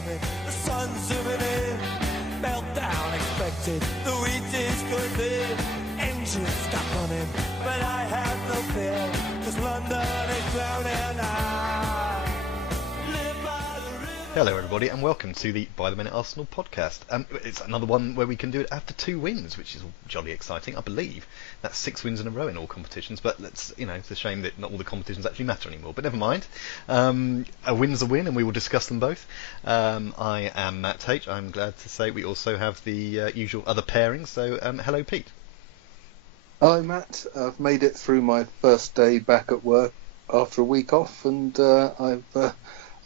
coming, the sun's zooming in, meltdown expected, the wheat is good there, engines stop running, but I have no fear, 'cause London is drowning. Hello everybody and welcome to the By the Minute Arsenal podcast. It's another one where we can do it after 2 wins, which is jolly exciting. I believe that's 6 wins in a row in all competitions, but it's a shame that not all the competitions actually matter anymore, but never mind. A win's a win and we will discuss them both. I am Matt H. I'm glad to say we also have the usual other pairings, so hello Pete. Hi Matt, I've made it through my first day back at work after a week off, and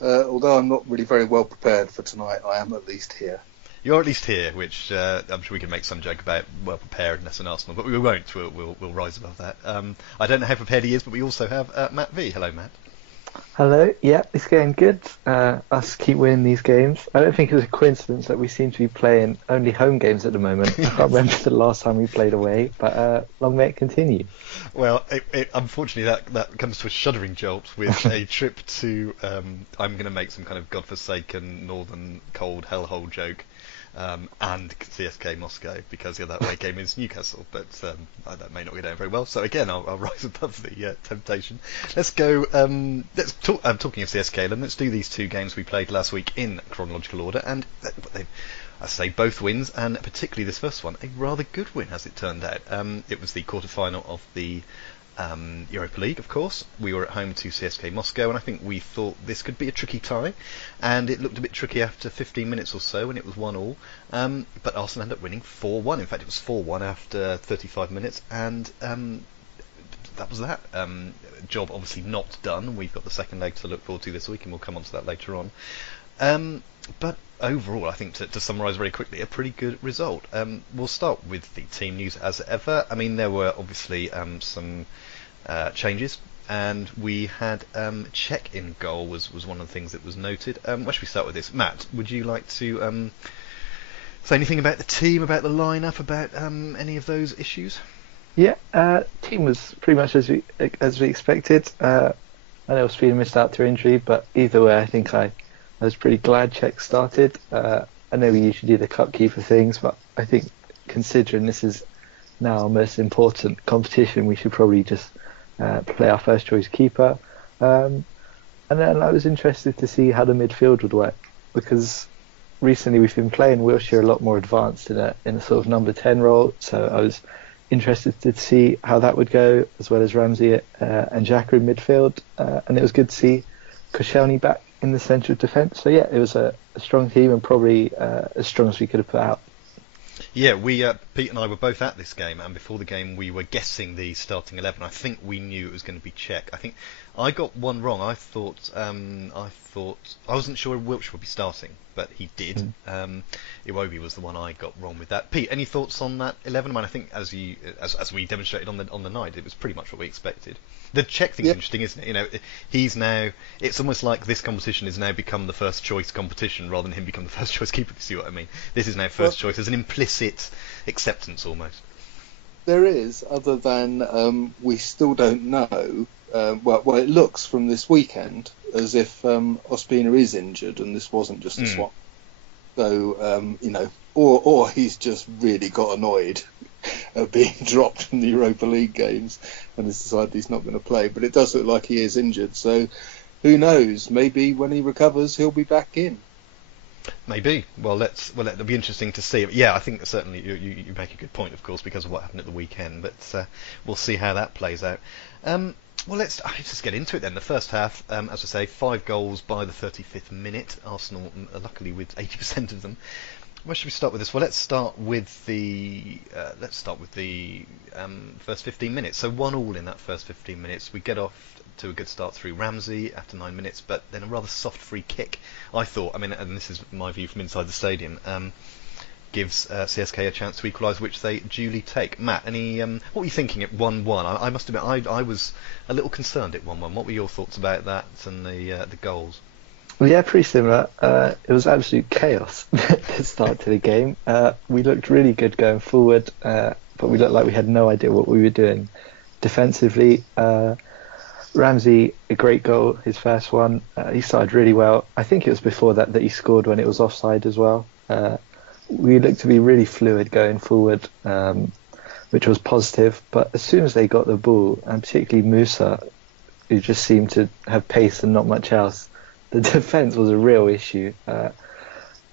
although I'm not really very well prepared for tonight, I am at least here. You're at least here, which I'm sure we can make some joke about well preparedness in Arsenal, but we won't. We'll rise above that. I don't know how prepared he is, but we also have Matt V. Hello, Matt. Hello. Yeah, it's going good. Us keep winning these games. I don't think it was a coincidence that we seem to be playing only home games at the moment. I can't remember the last time we played away, but long may it continue. Well, unfortunately, that comes to a shuddering jolt with a trip to. I'm going to make some kind of godforsaken northern cold hellhole joke. And CSK Moscow, because the other away game is Newcastle, but that may not go down very well. So again, I'll rise above the temptation. Let's go. Let's talk. Talking of CSK, then let's do these 2 games we played last week in chronological order, and I say both wins, and particularly this first one, a rather good win as it turned out. It was the quarter-final of the Europa League, of course. We were at home to CSK Moscow, and I think we thought this could be a tricky tie, and it looked a bit tricky after 15 minutes or so when it was 1-1, but Arsenal ended up winning 4-1. In fact, it was 4-1 after 35 minutes, and that was that. Job obviously not done. We've got the second leg to look forward to this week, and we'll come on to that later on. But overall, I think to summarise very quickly, a pretty good result. We'll start with the team news as ever. I mean, there were obviously some changes, and we had Czech in goal was one of the things that was noted. Where should we start with this? Matt, would you like to say anything about the team, about the lineup, about any of those issues? Yeah, team was pretty much as we expected. I know Sweden missed out through injury, but either way, I think I was pretty glad Czech started. I know we usually do the cup keeper things, but I think considering this is now our most important competition, we should probably just play our first choice keeper. And then I was interested to see how the midfield would work, because recently we've been playing Wilshere a lot more advanced in a sort of number 10 role, so I was interested to see how that would go, as well as Ramsey and Xhaka in midfield, and it was good to see Koscielny back in the centre of defence. So yeah, it was a strong team, and probably as strong as we could have put out. Yeah, Pete and I were both at this game, and before the game we were guessing the starting 11. I think we knew it was going to be Czech. I think I got one wrong. I thought I wasn't sure Wilshere would be starting, but he did. Iwobi was the one I got wrong with that. Pete, any thoughts on that 11? I mean, I think as we demonstrated on the night, it was pretty much what we expected. The Czech thing's interesting, isn't it? He's now. It's almost like this competition has now become the first choice competition rather than him become the first choice keeper. If you see what I mean? This is now first choice. There's an implicit acceptance almost. There is, other than we still don't know. Well, it looks from this weekend as if Ospina is injured and this wasn't just a swap. So, or he's just really got annoyed at being dropped from the Europa League games and has decided he's not going to play. But it does look like he is injured. So, who knows? Maybe when he recovers, he'll be back in. Maybe. Well, it'll be interesting to see. Yeah, I think certainly you make a good point, of course, because of what happened at the weekend. But we'll see how that plays out. Well, let's just get into it then. The first half, as I say, 5 goals by the 35th minute. Arsenal, luckily, with 80% of them. Where should we start with this? Well, let's start with the first 15 minutes. So 1-1 in that first 15 minutes. We get off to a good start through Ramsey after 9 minutes, but then a rather soft free kick, I thought. I mean, and this is my view from inside the stadium. Gives CSK a chance to equalise, which they duly take. Matt, what were you thinking at 1-1? I must admit, I was a little concerned at 1-1. What were your thoughts about that and the goals? Well, yeah, pretty similar. It was absolute chaos to start to the game. We looked really good going forward, but we looked like we had no idea what we were doing defensively. Ramsey, a great goal, his first one. He started really well. I think it was before that he scored when it was offside as well. We looked to be really fluid going forward, which was positive. But as soon as they got the ball, and particularly Musa, who just seemed to have pace and not much else, the defence was a real issue.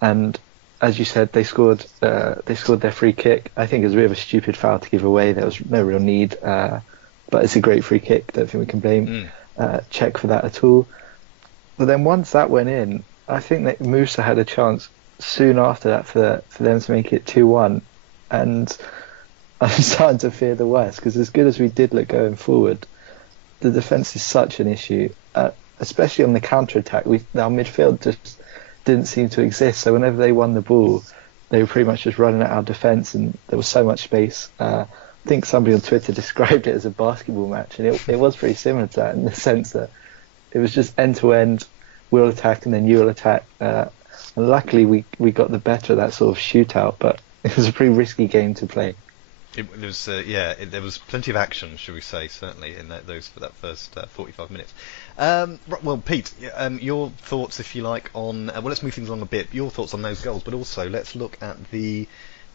And as you said, they scored their free kick. I think it was a bit of a stupid foul to give away. There was no real need. But it's a great free kick. Don't think we can blame Czech for that at all. But then once that went in, I think that Musa had a chance soon after that for them to make it 2-1. And I'm starting to fear the worst, because as good as we did look going forward, the defence is such an issue, especially on the counter-attack. Our midfield just didn't seem to exist. So whenever they won the ball, they were pretty much just running at our defence, and there was so much space. I think somebody on Twitter described it as a basketball match, and it was pretty similar to that, in the sense that it was just end to end. We'll attack and then you'll attack. And luckily we got the better of that sort of shootout, but it was a pretty risky game to play. There was plenty of action, should we say, certainly in that first 45 minutes. Well, Pete, your thoughts, if you like, on let's move things along a bit. Your thoughts on those goals, but also let's look at the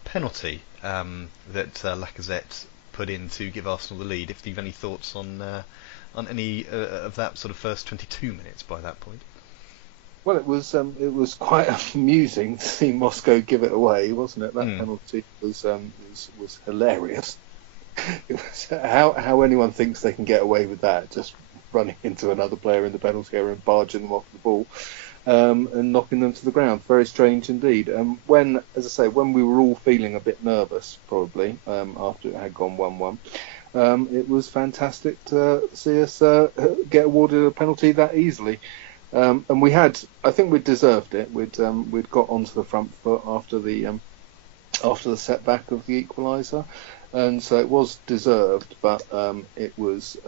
penalty that Lacazette put in to give Arsenal the lead. If you've any thoughts on any of that sort of first 22 minutes by that point. Well, it was quite amusing to see Moscow give it away, wasn't it? That penalty was hilarious. It was how anyone thinks they can get away with that, just running into another player in the penalty area and barging them off the ball. And knocking them to the ground. Very strange indeed. When we were all feeling a bit nervous, probably, after it had gone 1-1, it was fantastic to see us get awarded a penalty that easily. And I think we'd deserved it. We'd got onto the front foot after the setback of the equaliser, and so it was deserved. But it was,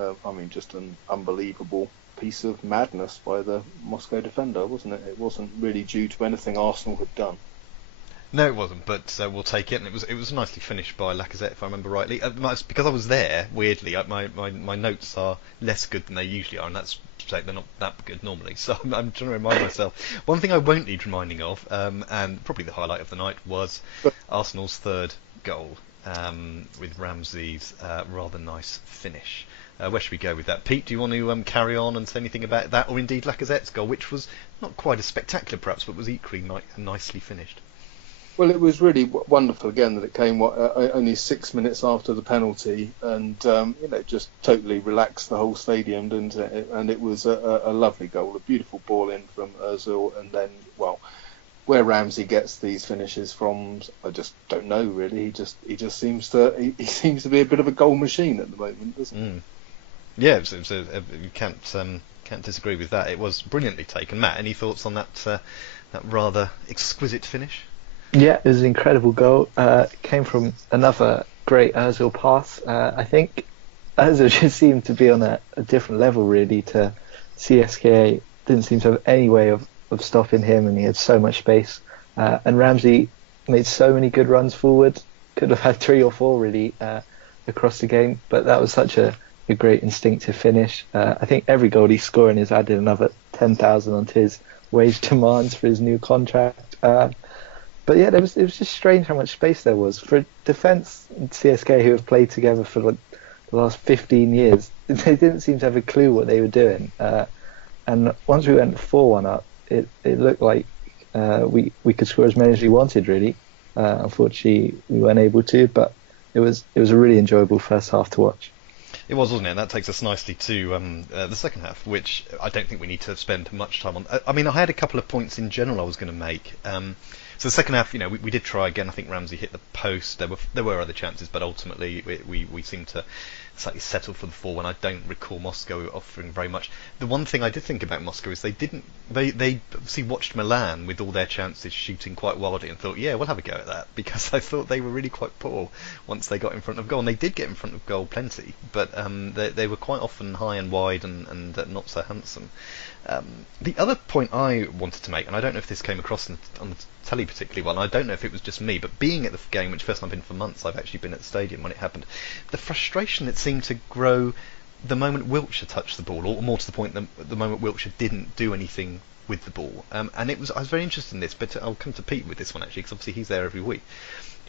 just an unbelievable piece of madness by the Moscow defender, wasn't it? It wasn't really due to anything Arsenal had done. No, it wasn't, but we'll take it. And it was nicely finished by Lacazette, if I remember rightly. Because I was there, weirdly, my notes are less good than they usually are, and that's to say they're not that good normally. So I'm trying to remind myself. One thing I won't need reminding of, and probably the highlight of the night, was Arsenal's third goal, with Ramsey's rather nice finish. Where should we go with that? Pete, do you want to carry on and say anything about that, or indeed Lacazette's goal, which was not quite as spectacular perhaps, but was equally nicely finished? Well, it was really wonderful again that it came only 6 minutes after the penalty, and just totally relaxed the whole stadium, didn't it? And it was a lovely goal, a beautiful ball in from Özil, and then where Ramsey gets these finishes from, I just don't know really. He just seems to be a bit of a goal machine at the moment, doesn't he? Yeah, you can't disagree with that. It was brilliantly taken. Matt, any thoughts on that rather exquisite finish? Yeah, it was an incredible goal. Came from another great Özil pass. I think Özil just seemed to be on a different level really to CSKA. Didn't seem to have any way of stopping him, and he had so much space. And Ramsey made so many good runs forward. Could have had 3 or 4 really across the game, but that was such a great instinctive finish. I think every goal he's scoring has added another 10,000 onto his wage demands for his new contract. But yeah, it was just strange how much space there was for defence and CSK, who have played together for the last 15 years. They didn't seem to have a clue what they were doing. And once we went 4-1 up, it looked like we could score as many as we wanted really. Unfortunately, we weren't able to, but it was a really enjoyable first half to watch. It was, wasn't it? And that takes us nicely to the second half, which I don't think we need to spend much time on. I had a couple of points in general I was going to make. So the second half, we did try again. I think Ramsey hit the post. There were other chances, but ultimately we seemed to slightly settle for the 4-1. I don't recall Moscow offering very much. The one thing I did think about Moscow is they obviously watched Milan with all their chances shooting quite wildly and thought, yeah, we'll have a go at that, because I thought they were really quite poor once they got in front of goal. And they did get in front of goal plenty, but they were quite often high and wide and not so handsome. The other point I wanted to make, and I don't know if this came across on the telly particularly well, and I don't know if it was just me, but being at the game, which first time I've been for months, I've actually been at the stadium when it happened, the frustration that seemed to grow the moment Wilshere touched the ball, or more to the point, the moment Wilshere didn't do anything with the ball. And I was very interested in this, but I'll come to Pete with this one actually, because obviously he's there every week.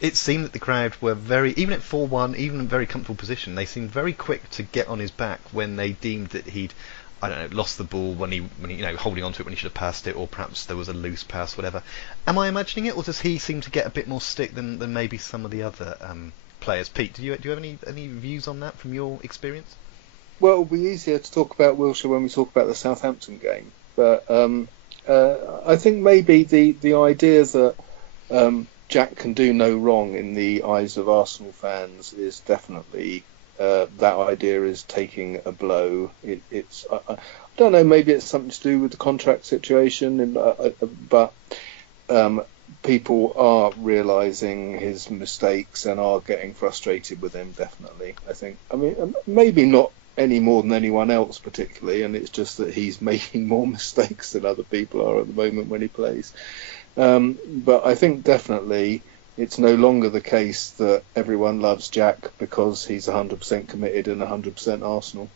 It seemed that the crowd were even at 4-1, even in a very comfortable position, they seemed very quick to get on his back when they deemed that he'd, I don't know, lost the ball when he holding onto it when he should have passed it, or perhaps there was a loose pass, whatever. Am I imagining it, or does he seem to get a bit more stick than maybe some of the other players? Pete, do you have any views on that from your experience? Well, it'll be easier to talk about Wilshere when we talk about the Southampton game, but I think maybe the idea that Jack can do no wrong in the eyes of Arsenal fans is definitely that idea is taking a blow. I don't know, maybe it's something to do with the contract situation, but people are realising his mistakes and are getting frustrated with him, definitely, I think. I mean, maybe not any more than anyone else particularly, and it's just that he's making more mistakes than other people are at the moment when he plays. But I think definitely it's no longer the case that everyone loves Jack because he's 100% committed and 100% Arsenal,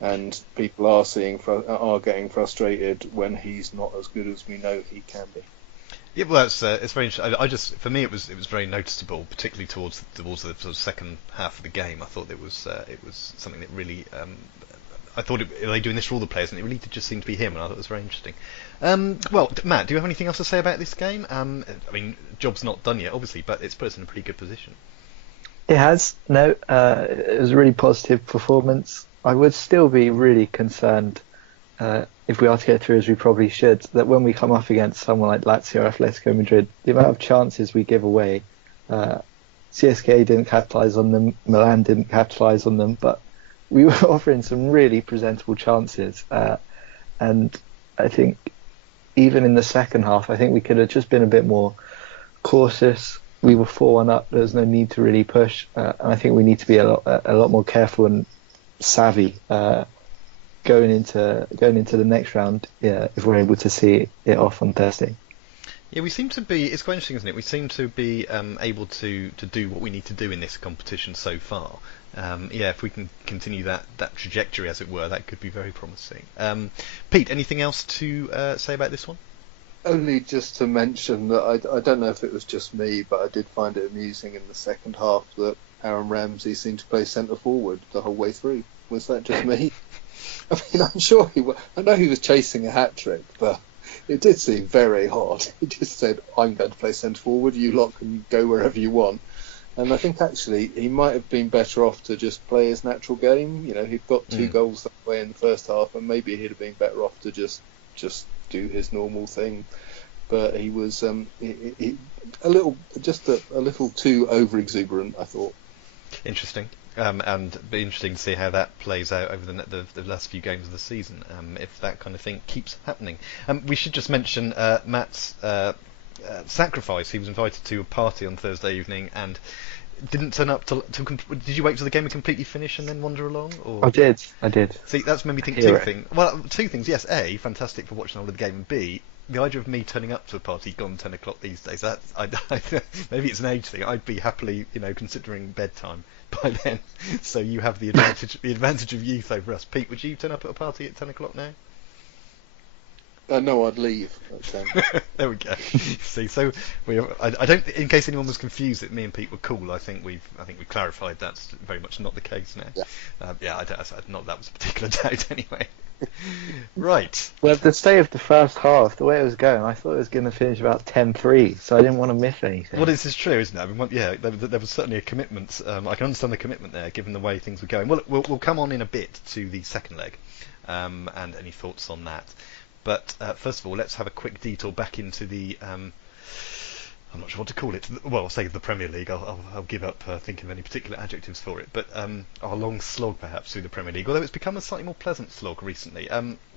and people are getting frustrated when he's not as good as we know he can be. Yeah, well, it's very interesting. For me, it was very noticeable, particularly towards the sort of second half of the game. I thought it was something that really. I thought they doing this for all the players, and it really did just seem to be him, and I thought it was very interesting. Well, Matt, do you have anything else to say about this game? I mean, job's not done yet, obviously, but it's put us in a pretty good position. It has. No, it was a really positive performance. I would still be really concerned if we are to get through, as we probably should, that when we come up against someone like Lazio or Atletico Madrid, the amount of chances we give away, CSKA didn't capitalise on them, Milan didn't capitalise on them, but we were offering some really presentable chances. And I think even in the second half, I think we could have just been a bit more cautious. We were 4-1 up, there was no need to really push, and I think we need to be a lot more careful and savvy going into the next round, if we're able to see it off on Thursday. Yeah, we seem to be. It's quite interesting, isn't it? We seem to be able to do what we need to do in this competition so far. If we can continue that trajectory, as it were, that could be very promising. Pete, anything else to say about this one? Only just to mention that I don't know if it was just me, but I did find it amusing in the second half that Aaron Ramsey seemed to play centre forward the whole way through. Was that just me? I mean, I'm sure I know he was chasing a hat-trick, but it did seem very hard. He just said, I'm going to play centre forward, you lot can go wherever you want. And I think actually he might have been better off to just play his natural game. You know, he'd got 2 goals that way in the first half, and maybe he'd have been better off to just do his normal thing. But he was a little too over-exuberant, I thought. Interesting. And be interesting to see how that plays out over the last few games of the season, if that kind of thing keeps happening. We should just mention Matt's sacrifice. He was invited to a party on Thursday evening and didn't turn up to did you wait till the game had completely finished and then wander along? Or? I did. See, that's made me think two things. Well, 2 things. Yes, A, fantastic for watching all of the game, and B, the idea of me turning up to a party gone 10 o'clock these days, maybe it's an age thing. I'd be happily, considering bedtime by then. So you have the advantage of youth over us. Pete, would you turn up at a party at 10 o'clock now? No, I'd leave at 10. There we go. See, so I don't. In case anyone was confused that me and Pete were cool, I think we clarified that's very much not the case now. Yeah. Not that was a particular doubt anyway. Right. Well, the state of the first half, the way it was going, I thought it was going to finish about 10-3, so I didn't want to miss anything. Well, this is true, isn't it? I mean, there was certainly a commitment. I can understand the commitment there, given the way things were going. Well, we'll come on in a bit to the second leg, and any thoughts on that. But first of all, let's have a quick detour back into the. I'm not sure what to call it. Well, I'll say the Premier League. I'll give up thinking of any particular adjectives for it. But our long slog, perhaps, through the Premier League. Although it's become a slightly more pleasant slog recently.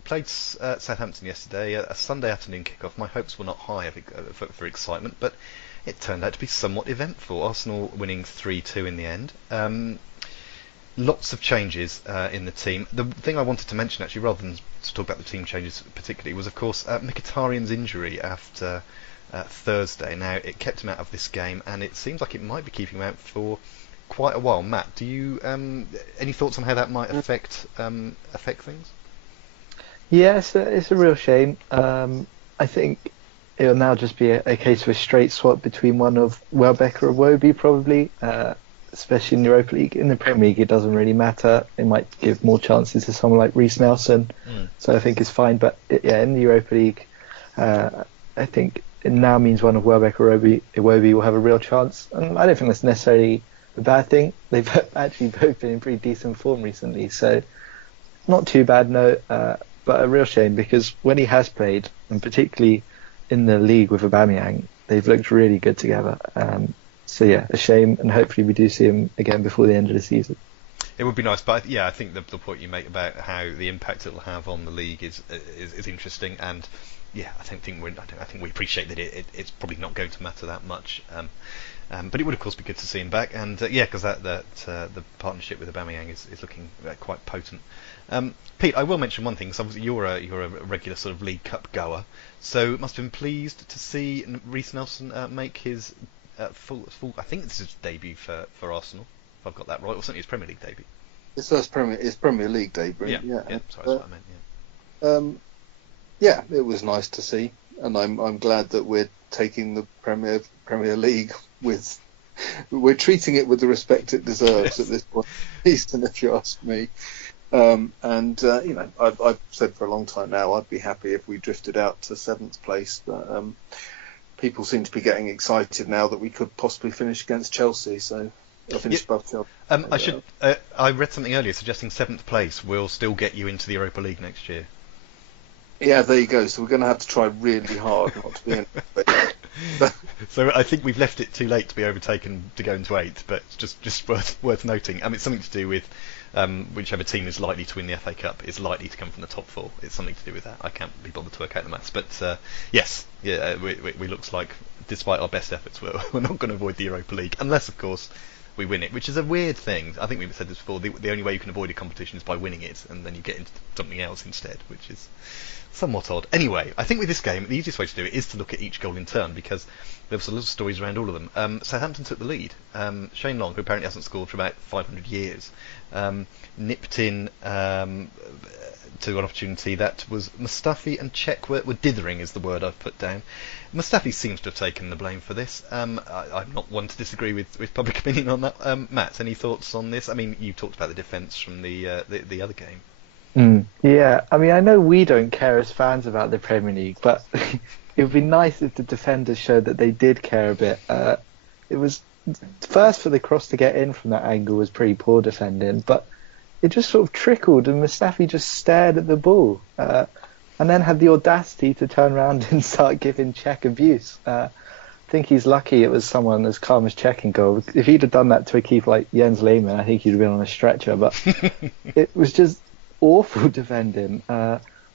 Played Southampton yesterday, a Sunday afternoon kick-off. My hopes were not high for excitement, but it turned out to be somewhat eventful. Arsenal winning 3-2 in the end. Lots of changes in the team. The thing I wanted to mention, actually, rather than to talk about the team changes particularly, was, of course, Mkhitaryan's injury after Thursday. Now, it kept him out of this game, and it seems like it might be keeping him out for quite a while. Matt, do you any thoughts on how that might affect things? Yeah, it's a real shame. I think it'll now just be a case of a straight swap between one of Welbeck or Iwobi, probably, especially in the Europa League. In the Premier League, it doesn't really matter. It might give more chances to someone like Reece Nelson, so I think it's fine. But in the Europa League, I think it now means one of Welbeck or Iwobi will have a real chance. And I don't think that's necessarily a bad thing. They've actually both been in pretty decent form recently, so not too bad, no. But a real shame, because when he has played, and particularly in the league with Aubameyang, they've looked really good together. So yeah, a shame, and hopefully we do see him again before the end of the season. It would be nice, but yeah, I think the point you make about how the impact it'll have on the league is interesting, and yeah, I think we appreciate that it's probably not going to matter that much. But it would of course be good to see him back, and because the partnership with Aubameyang is looking quite potent. Pete, I will mention one thing, because obviously you're a regular sort of League Cup goer, so must have been pleased to see Reece Nelson make his full. I think this is his debut for Arsenal, if I've got that right, or certainly his Premier League debut. His first Premier League debut. Yeah, sorry, that's what I meant. Yeah, it was nice to see, and I'm glad that we're taking the Premier League with. We're treating it with the respect it deserves at this point, at least, and if you ask me. I've said for a long time now I'd be happy if we drifted out to 7th place, but people seem to be getting excited now that we could possibly finish against Chelsea, so I'll finish above Chelsea. I read something earlier suggesting 7th place will still get you into the Europa League next year. Yeah, there you go. So we're going to have to try really hard not to be in it. So I think we've left it too late to be overtaken to go into 8th, but it's just worth noting. I mean, it's something to do with whichever team is likely to win the FA Cup is likely to come from the top 4. It's something to do with that. I can't be bothered to work out the maths, but we looks like, despite our best efforts, we're not going to avoid the Europa League, unless of course we win it, which is a weird thing. I think we've said this before. The only way you can avoid a competition is by winning it, and then you get into something else instead, which is somewhat odd. Anyway, I think with this game, the easiest way to do it is to look at each goal in turn, because there was a little stories around all of them. Southampton took the lead. Shane Long, who apparently hasn't scored for about 500 years, nipped in to an opportunity that was Mustafi and Cech were dithering, is the word I've put down. Mustafi seems to have taken the blame for this. I'm not one to disagree with public opinion on that. Matt, any thoughts on this? I mean, you talked about the defence from the other game. Yeah, I mean, I know we don't care as fans about the Premier League, but it would be nice if the defenders showed that they did care a bit. It was first for the cross to get in from that angle was pretty poor defending, but it just sort of trickled, and Mustafi just stared at the ball, and then had the audacity to turn around and start giving Cech abuse. I think he's lucky it was someone as calm as Cech in goal. If he'd have done that to a keeper like Jens Lehmann, I think he'd have been on a stretcher. But it was just awful defending.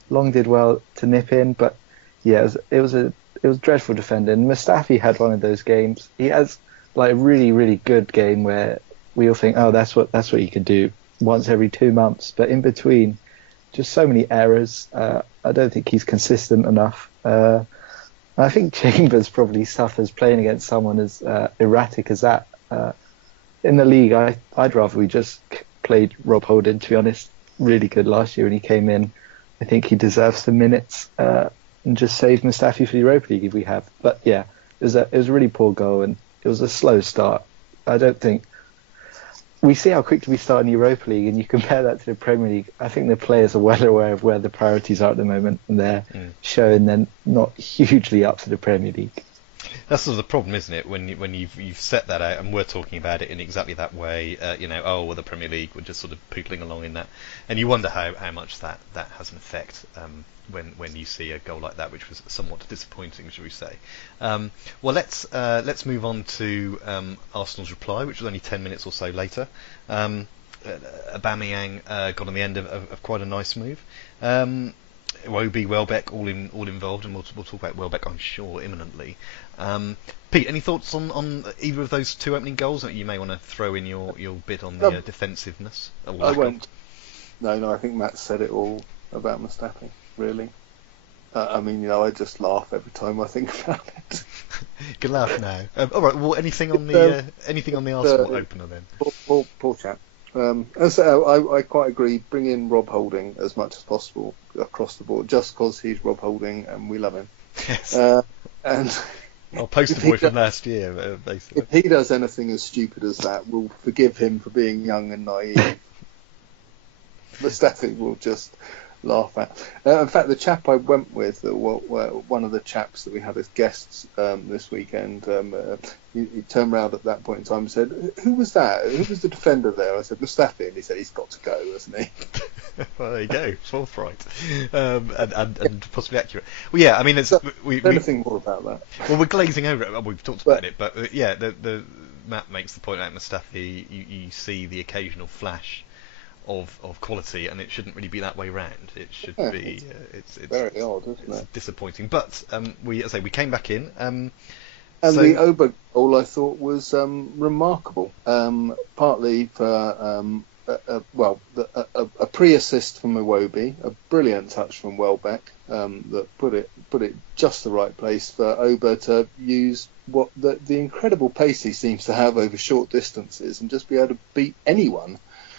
Long did well to nip in, but yeah, it was dreadful defending. Mustafi had one of those games. He has like a really, really good game where we all think, oh, that's what you can do once every 2 months. But in between, just so many errors. I don't think he's consistent enough. I think Chambers probably suffers playing against someone as erratic as that. In the league, I'd rather we just played Rob Holding, to be honest. Really good last year when he came in. I think he deserves the minutes and just save Mustafi for the Europa League if we have. But yeah, it was a really poor goal, and it was a slow start. I don't think we see how quickly we start in the Europa League, and you compare that to the Premier League. I think the players are well aware of where the priorities are at the moment, and they're showing they're not hugely up to the Premier League. That's sort of the problem, isn't it? When you've set that out, and we're talking about it in exactly that way. The Premier League, we're just sort of pootling along in that, and you wonder how much that has an effect when you see a goal like that, which was somewhat disappointing, shall we say? Well, let's move on to Arsenal's reply, which was only 10 minutes or so later. Aubameyang got on the end of quite a nice move. Iwobi, Welbeck, all involved, and we'll talk about Welbeck, I'm sure, imminently. Pete, any thoughts on either of those two opening goals? You may want to throw in your bit on the defensiveness. I won't. No, I think Matt said it all about Mustafi, really. I mean, I just laugh every time I think about it. You can laugh now. All right. Well, anything on the Arsenal opener then? Poor chap. As I quite agree. Bring in Rob Holding as much as possible across the board, just because he's Rob Holding and we love him. Yes. And I'll poster boy from last year, basically. If he does anything as stupid as that, we'll forgive him for being young and naive. Mustafi will just laugh at. In fact, the chap I went with, one of the chaps that we had as guests this weekend, he turned around at that point in time and said, "Who was that? Who was the defender there?" I said, "Mustafi," and he said, "He's got to go, hasn't he?" Well, there you go, forthright, and possibly accurate. Well, yeah, I mean, anything more about that? Well, we're glazing over it. We've talked about it, but yeah, the Matt makes the point that Mustafi, you see the occasional flash of quality, and it shouldn't really be that way round. It should be. It's very odd, isn't it? It's disappointing, but we came back in. And the Oba goal, I thought, was remarkable. Partly for a pre-assist from Iwobi, a brilliant touch from Welbeck that put it just the right place for Oba to use what the incredible pace he seems to have over short distances and just be able to beat anyone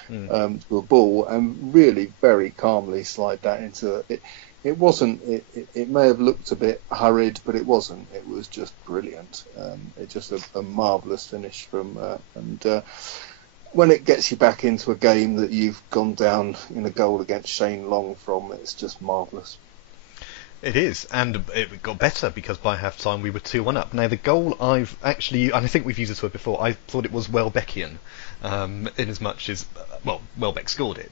to a ball and really very calmly slide that into it. It wasn't. It may have looked a bit hurried, but it wasn't. It was just brilliant. It's just a marvellous finish from. And when it gets you back into a game that you've gone down in a goal against Shane Long from, it's just marvellous. It is, and it got better because by half-time we were 2-1 up. Now, the goal and I think we've used this word before, I thought it was Welbeckian, in as much as, Welbeck scored it.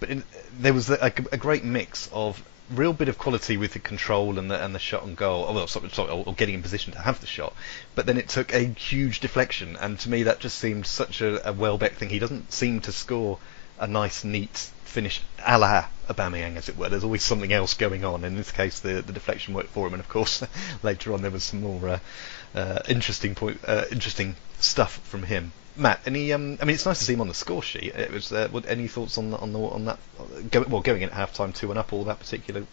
But there was a great mix of real bit of quality with the control and the shot on goal, or getting in position to have the shot. But then it took a huge deflection, and to me that just seemed such a Welbeck thing. He doesn't seem to score a nice, neat finish a la Aubameyang, as it were. There's always something else going on. In this case, the deflection worked for him, and of course, later on there was some more interesting stuff from him. Matt, any? I mean, it's nice to see him on the score sheet. It was. Any thoughts on that? Going in at half-time 2-1 up, or that particular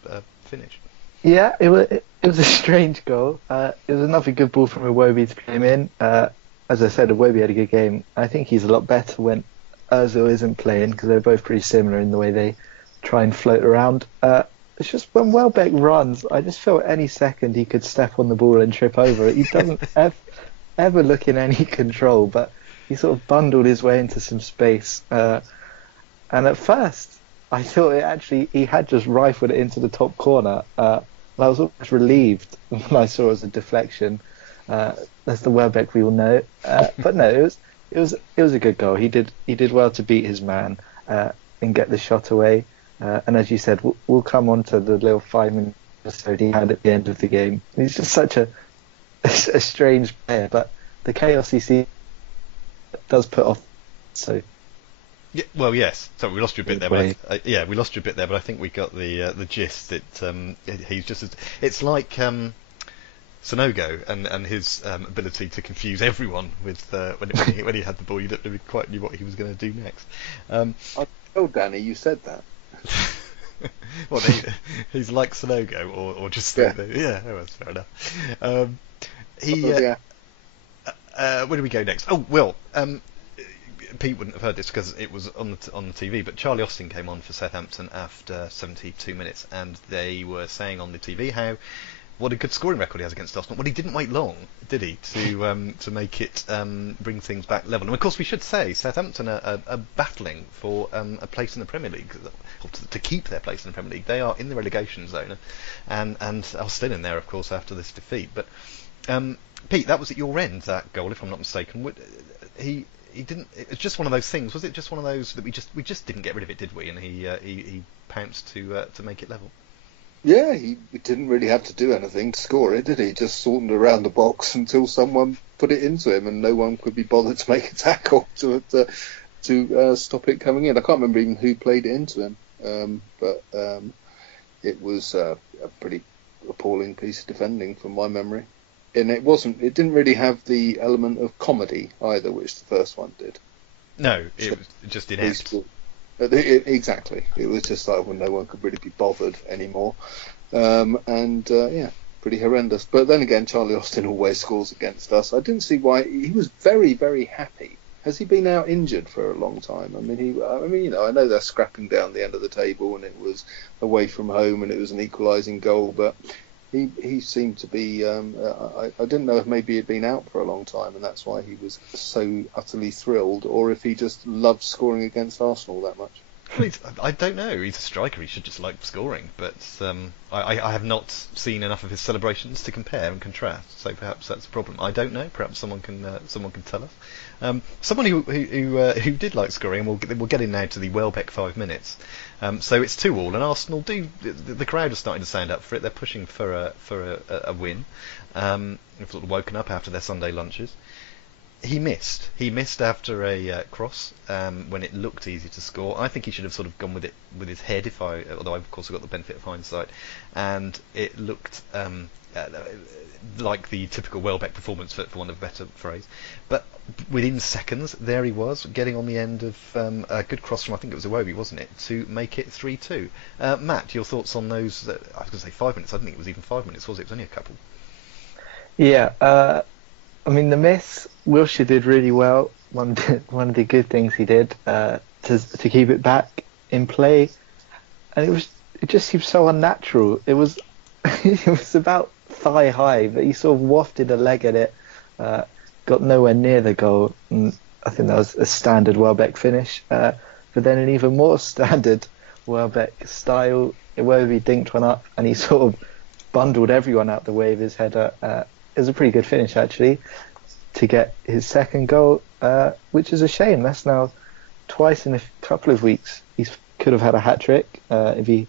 finish? Yeah, it was a strange goal. It was another good ball from Iwobi to put him in. As I said, Iwobi had a good game. I think he's a lot better when Ozil isn't playing, because they're both pretty similar in the way they try and float around. It's just when Welbeck runs, I just feel any second he could step on the ball and trip over it. He doesn't ever look in any control, but he sort of bundled his way into some space. And at first, I thought he had just rifled it into the top corner. And I was almost relieved when I saw it as a deflection. That's the Welbeck we all know. But no, it was a good goal. He did well to beat his man and get the shot away. And as you said, we'll come on to the little 5-minute episode he had at the end of the game. He's just such a strange player, but the chaos he sees does put off. So. Yeah, well, yes. So we lost you a bit there, but we lost you a bit there. But I think we got the gist. He's just. It's like Sonogo and his ability to confuse everyone with when he had the ball. You don't really quite knew what he was going to do next. I told Danny you said that. Well, he's like Sonogo, or just yeah. That's fair enough. Where do we go next? Oh, well, Pete wouldn't have heard this because it was on the TV, but Charlie Austin came on for Southampton after 72 minutes, and they were saying on the TV what a good scoring record he has against Arsenal. Well, he didn't wait long, did he, to make it bring things back level. And of course, we should say Southampton are battling for a place in the Premier League, or to keep their place in the Premier League. They are in the relegation zone, and are still in there, of course, after this defeat. But Pete, that was at your end, that goal, if I'm not mistaken. He didn't. It was just one of those things. Was it just one of those that we just didn't get rid of it, did we? And he pounced to make it level. Yeah, he didn't really have to do anything to score it, did he? Just sauntered around the box until someone put it into him, and no one could be bothered to make a tackle to stop it coming in. I can't remember even who played it into him, but it was a pretty appalling piece of defending from my memory. And it didn't really have the element of comedy either, which the first one did. No, it was just inept. Exactly. It was just like when no one could really be bothered anymore. Pretty horrendous. But then again, Charlie Austin always scores against us. I didn't see why. He was very, very happy. Has he been out injured for a long time? I know they're scrapping down the end of the table, and it was away from home, and it was an equalising goal. But he seemed to be. I didn't know if maybe he'd been out for a long time, and that's why he was so utterly thrilled, or if he just loved scoring against Arsenal that much. I don't know. He's a striker. He should just like scoring. But I have not seen enough of his celebrations to compare and contrast. So perhaps that's a problem. I don't know. Perhaps someone can tell us. Someone who did like scoring. And we'll get in now to the Welbeck 5 minutes. So it's 2-2, and Arsenal do. The crowd are starting to stand up for it. They're pushing for a win. They've sort of woken up after their Sunday lunches. He missed. He missed after a cross when it looked easy to score. I think he should have sort of gone with it with his head. Although I've of course got the benefit of hindsight, and it looked like the typical Welbeck performance, for want of a better phrase. But within seconds, there he was, getting on the end of a good cross from, I think it was Iwobi, wasn't it, to make it 3-2. Matt, your thoughts on those? I was going to say 5 minutes. I didn't think it was even 5 minutes, was it? It was only a couple. Yeah. I mean, the miss, Wilshere did really well. One of the good things he did to keep it back in play, and it just seemed so unnatural. It was about thigh high, but he sort of wafted a leg at it, got nowhere near the goal. And I think that was a standard Welbeck finish. But then an even more standard Welbeck style, Iwobi dinked one up, and he sort of bundled everyone out the way of his header. It was a pretty good finish, actually, to get his second goal, which is a shame. That's now twice in a couple of weeks. He could have had a hat-trick if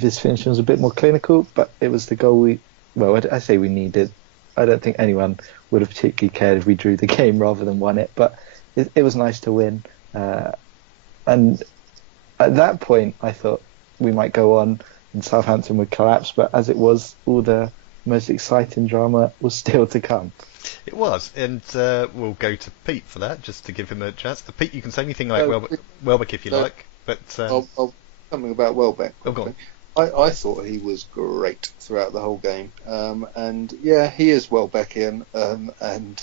his finish was a bit more clinical, but it was the goal I say we needed. I don't think anyone would have particularly cared if we drew the game rather than won it, but it was nice to win. And at that point, I thought we might go on and Southampton would collapse, but as it was, all the most exciting drama was still to come. It was, and we'll go to Pete for that, just to give him a chance. Pete, you can say anything like Welbeck if you like, but something about Welbeck. Oh, go on. I thought he was great throughout the whole game, and yeah, he is Welbeckian, and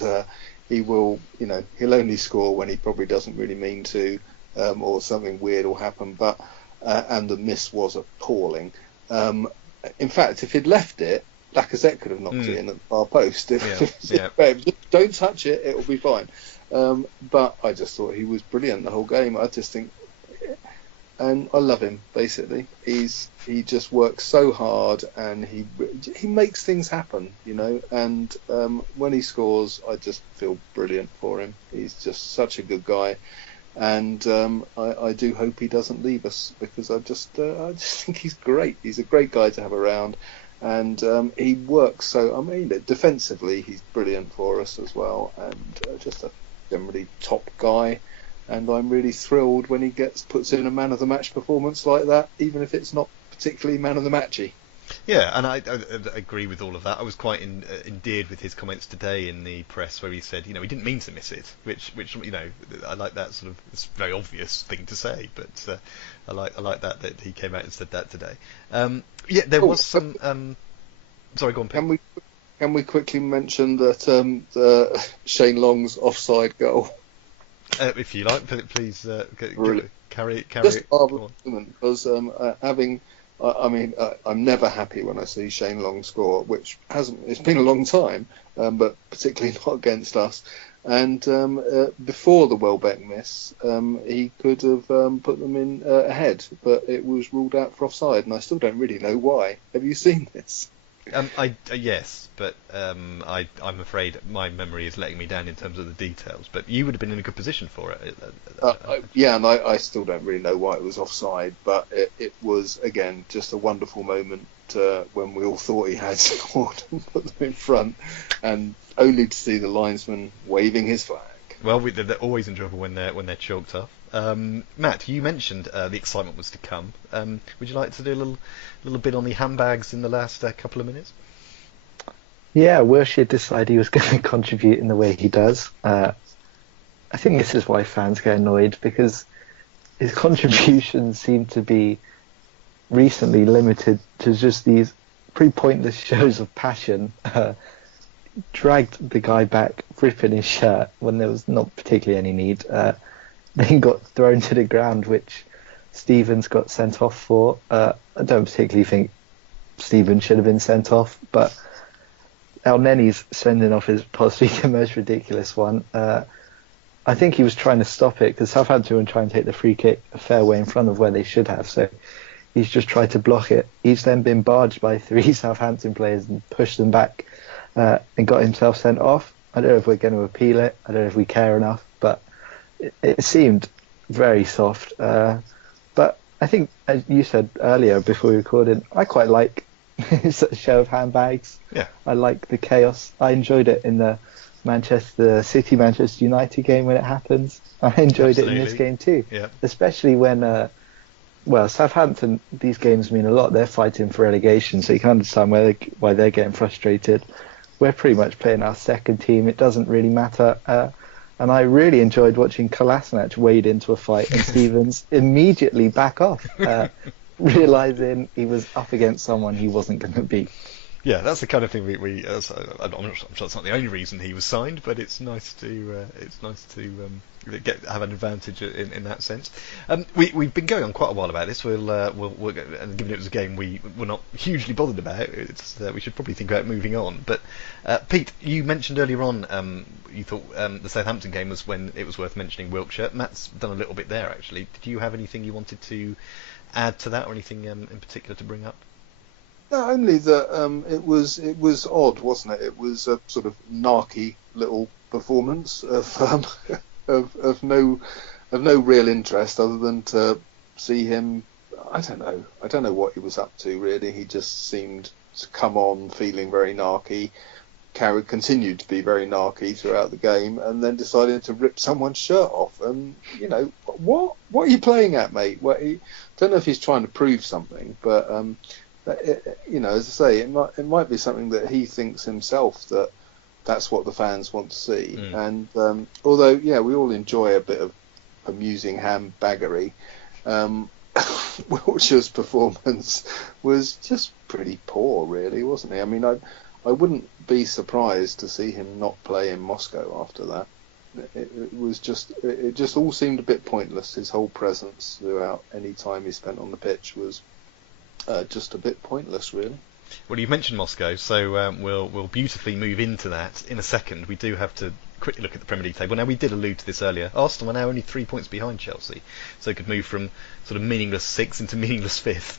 he will, he'll only score when he probably doesn't really mean to, or something weird will happen. But and the miss was appalling. In fact, if he'd left it, Lacazette could have knocked it in at the far post. Don't touch it; it'll be fine. But I just thought he was brilliant the whole game. I just think, and I love him. Basically, he just works so hard, and he makes things happen, And when he scores, I just feel brilliant for him. He's just such a good guy, and I do hope he doesn't leave us, because I just think he's great. He's a great guy to have around. And he works so. Defensively, he's brilliant for us as well, and just a generally top guy. And I'm really thrilled when he puts in a man of the match performance like that, even if it's not particularly man of the matchy. Yeah, and I agree with all of that. I was quite endeared with his comments today in the press, where he said, he didn't mean to miss it, which I like that sort of. It's a very obvious thing to say, but I like that he came out and said that today. There was some. Sorry, go on, Pete. Can we quickly mention that Shane Long's offside goal? If you like, please carry. Just marvellous, because I'm never happy when I see Shane Long score, which it's been a long time, but particularly not against us. And before the Welbeck miss, he could have put them in ahead, but it was ruled out for offside, and I still don't really know why. Have you seen this? Yes, but I'm afraid my memory is letting me down in terms of the details. But you would have been in a good position for it. And I still don't really know why it was offside, but it was, again, just a wonderful moment when we all thought he had scored and put them in front, and only to see the linesman waving his flag. Well, they're always enjoyable when they're chalked up. Matt, you mentioned the excitement was to come. Would you like to do a little bit on the handbags in the last couple of minutes? Yeah, Wilshere decided he was going to contribute in the way he does. I think this is why fans get annoyed, because his contributions seem to be recently limited to just these pretty pointless shows of passion. Dragged the guy back, ripping his shirt when there was not particularly any need. Then got thrown to the ground, which Stevens got sent off for. I don't particularly think Stevens should have been sent off, but El Neni's sending off is possibly the most ridiculous one. I think he was trying to stop it because Southampton were trying to take the free kick a fair way in front of where they should have, so he's just tried to block it. He's then been barged by 3 Southampton players and pushed them back and got himself sent off. I don't know if we're going to appeal it. I don't know if we care enough, but it seemed very soft. But I think, as you said earlier before we recorded, I quite like a show of handbags. Yeah. I like the chaos. I enjoyed it in the Manchester United game when it happens. I enjoyed it in this game too. Yeah. Especially when, Southampton, these games mean a lot. They're fighting for relegation, so you can understand why they're getting frustrated. We're pretty much playing our second team. It doesn't really matter. And I really enjoyed watching Kolasinac wade into a fight and Stevens immediately back off, realising he was up against someone he wasn't going to beat. Yeah, that's the kind of thing I'm sure it's not the only reason he was signed, but it's nice to have an advantage in that sense. We've been going on quite a while about this. We'll and given it was a game we were not hugely bothered about, we should probably think about moving on. But Pete, you mentioned earlier on you thought the Southampton game was when it was worth mentioning Wilshere. Matt's done a little bit there actually. Did you have anything you wanted to add to that, or anything in particular to bring up? No, only that it was odd, wasn't it? It was a sort of narky little performance of no real interest other than to see him. I don't know what he was up to really. He just seemed to come on feeling very narky. Continued to be very narky throughout the game, and then decided to rip someone's shirt off. And what are you playing at, mate? Don't know if he's trying to prove something, but as I say, it might be something that he thinks himself that's what the fans want to see. And although we all enjoy a bit of amusing handbaggery, Wilshere's performance was just pretty poor, really, wasn't he? I mean, I wouldn't be surprised to see him not play in Moscow after that. It just all seemed a bit pointless. His whole presence throughout any time he spent on the pitch was just a bit pointless, really. Well, you mentioned Moscow, so we'll beautifully move into that in a second. We do have to quickly look at the Premier League table. Now, we did allude to this earlier. Arsenal are now only 3 points behind Chelsea, so could move from sort of meaningless 6th into meaningless 5th.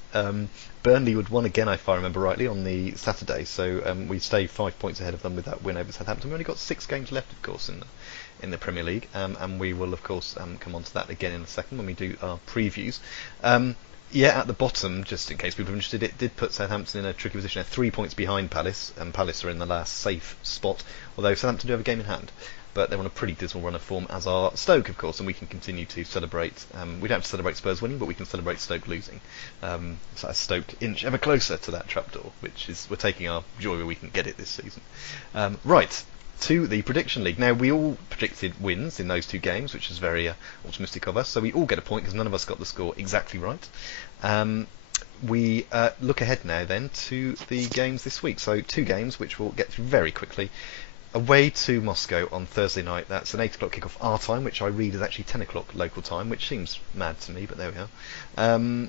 Burnley would won again, if I remember rightly, on the Saturday, so we stay 5 points ahead of them with that win over Southampton. We've only got 6 games left, of course, in the Premier League, and we will, of course, come on to that again in a second when we do our previews. At the bottom, just in case people are interested, it did put Southampton in a tricky position. They're 3 points behind Palace, and Palace are in the last safe spot, although Southampton do have a game in hand. But they're on a pretty dismal run of form, as are Stoke, of course, and we can continue to celebrate. We don't have to celebrate Spurs winning, but we can celebrate Stoke losing. So as Stoke inch ever closer to that trapdoor, which is we're taking our joy where we can get it this season. Right, to the prediction league. Now, we all predicted wins in those 2 games, which is very optimistic of us, so we all get a point because none of us got the score exactly right. We look ahead now then to the games this week. So 2 games which we'll get through very quickly. Away to Moscow on Thursday night. That's an 8 o'clock kickoff our time, which I read is actually 10 o'clock local time, which seems mad to me, but there we are.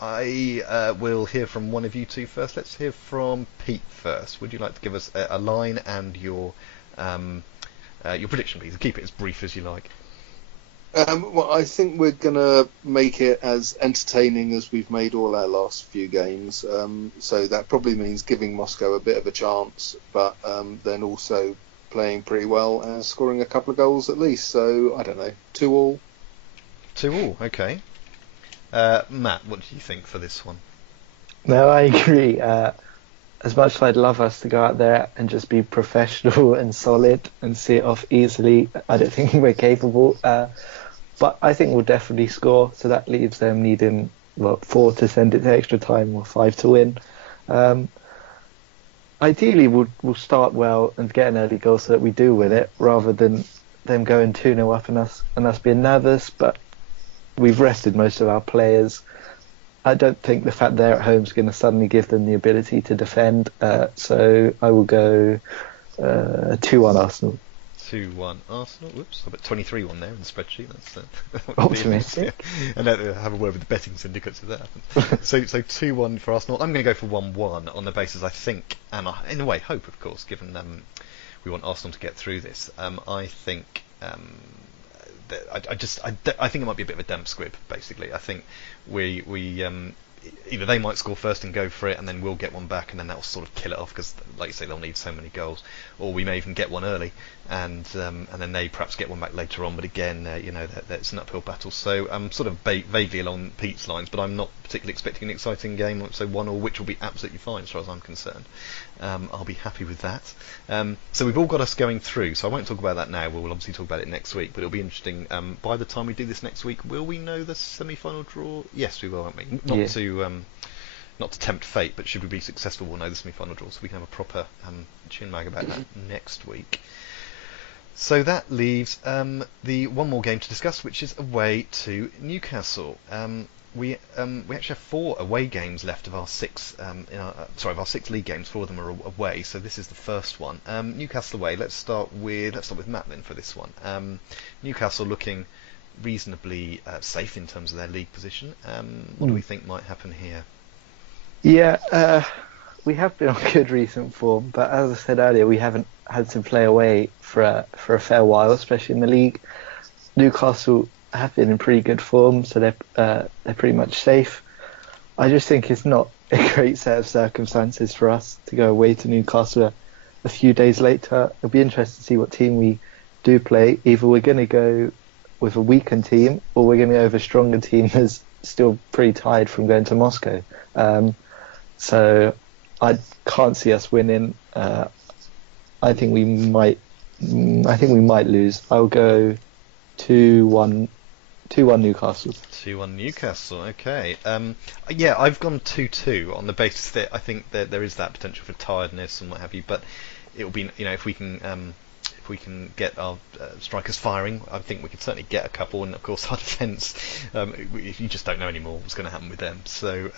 I will hear from one of you two first. Let's hear from Pete first. Would you like to give us a line and your prediction, please? Keep it as brief as you like. Well, I think we're going to make it as entertaining as we've made all our last few games. So that probably means giving Moscow a bit of a chance, but then also playing pretty well and scoring a couple of goals at least. So, I don't know, 2-2. 2-2, okay. Matt, what do you think for this one? No, I agree. As much as I'd love us to go out there and just be professional and solid and see it off easily, I don't think we're capable. But I think we'll definitely score, so that leaves them needing 4 to send it to extra time or 5 to win. Ideally, we'll start well and get an early goal so that we do win it, rather than them going 2-0 up and us being nervous. But we've rested most of our players. I don't think the fact they're at home is going to suddenly give them the ability to defend. So I will go 2-1 Arsenal. 2-1 Arsenal. Whoops, I put 23-1 there in the spreadsheet. That's Optimistic. And have a word with the betting syndicates if that happens. so 2-1 for Arsenal. I'm going to go for 1-1 on the basis I think, and I, in a way hope, of course, given we want Arsenal to get through this. I think I think it might be a bit of a damp squib. Basically, I think we either they might score first and go for it, and then we'll get one back, and then that'll sort of kill it off because, like you say, they'll need so many goals. Or we may even get one early, and then they perhaps get one back later on. But again, it's an uphill battle. So I'm sort of vaguely along Pete's lines, but I'm not particularly expecting an exciting game. So 1-1, which will be absolutely fine as far as I'm concerned. I'll be happy with that. So we've all got us going through. So I won't talk about that now. We'll obviously talk about it next week. But it'll be interesting. By the time we do this next week, will we know the semi-final draw? Yes, we will, won't we? Not to tempt fate, but should we be successful, we'll know the semi-final draw, so we can have a proper chin mag about that next week. So that leaves the one more game to discuss, which is away to Newcastle. We actually have 4 away games left of our 6. Of our 6 league games. 4 of them are away, so this is the first one. Newcastle away. Let's start with Matt then for this one. Newcastle looking reasonably safe in terms of their league position. What do we think might happen here? Yeah, we have been on good recent form, but as I said earlier, we haven't had to play away for a fair while, especially in the league. Newcastle have been in pretty good form, so they're pretty much safe. I just think it's not a great set of circumstances for us to go away to Newcastle a few days later. It'll be interesting to see what team we do play. Either we're going to go with a weakened team, or we're going to go with a stronger team that's still pretty tired from going to Moscow. So I can't see us winning. I think we might lose. I'll go 2-1 Newcastle. 2-1 Newcastle. Okay. Yeah, I've gone 2-2 on the basis that I think that there is that potential for tiredness and what have you. But it will be, if we can get our strikers firing, I think we can certainly get a couple. And of course, our defence, you just don't know anymore what's going to happen with them. So.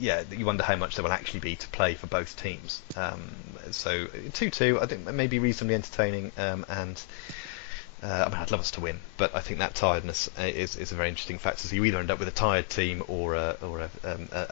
Yeah, you wonder how much there will actually be to play for both teams. So 2-2, I think maybe reasonably entertaining, and I'd love us to win, but I think that tiredness is a very interesting factor. So you either end up with a tired team or a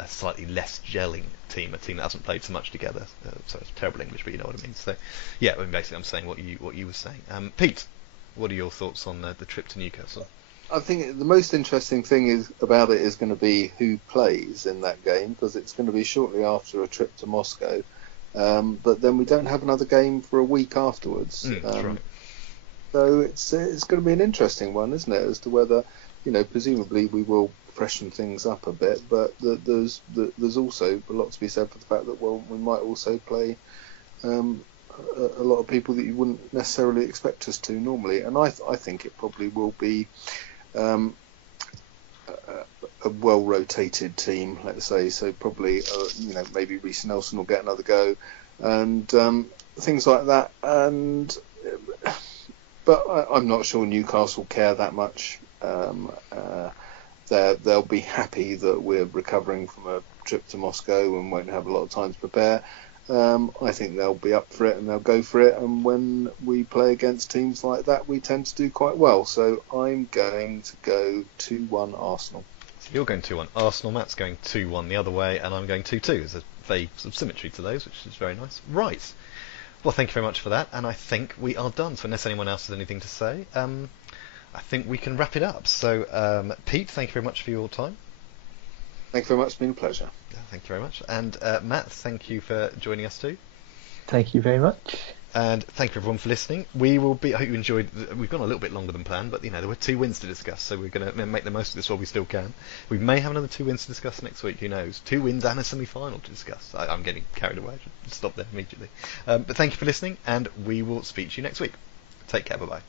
slightly less gelling team, a team that hasn't played so much together. So it's terrible English, but you know what I mean. So yeah, basically I'm saying what you were saying. Pete, what are your thoughts on the trip to Newcastle? I think the most interesting thing about it is going to be who plays in that game, because it's going to be shortly after a trip to Moscow. But then we don't have another game for a week afterwards. That's right. So it's going to be an interesting one, isn't it, as to whether, presumably we will freshen things up a bit, but there's also a lot to be said for the fact that, we might also play a lot of people that you wouldn't necessarily expect us to normally. And I think it probably will be a well-rotated team, let's say. So probably, maybe Reece Nelson will get another go, and things like that. But I'm not sure Newcastle care that much. They'll be happy that we're recovering from a trip to Moscow and won't have a lot of time to prepare. I think they'll be up for it and they'll go for it. And when we play against teams like that, we tend to do quite well. So I'm going to go 2-1 Arsenal. So you're going 2-1 Arsenal, Matt's going 2-1 the other way, and I'm going 2-2. There's a vague symmetry to those, which is very nice. Right. Well, thank you very much for that, and I think we are done. So unless anyone else has anything to say, I think we can wrap it up. So, Pete, thank you very much for your time. Thank you very much. It's been a pleasure. Thank you very much. And Matt, thank you for joining us too. Thank you very much. And thank you everyone for listening. I hope you enjoyed. We've gone a little bit longer than planned, but there were 2 wins to discuss, so we're going to make the most of this while we still can. We may have another 2 wins to discuss next week. Who knows? 2 wins and a semi-final to discuss. I'm getting carried away. I should stop there immediately. But thank you for listening, and we will speak to you next week. Take care. Bye bye.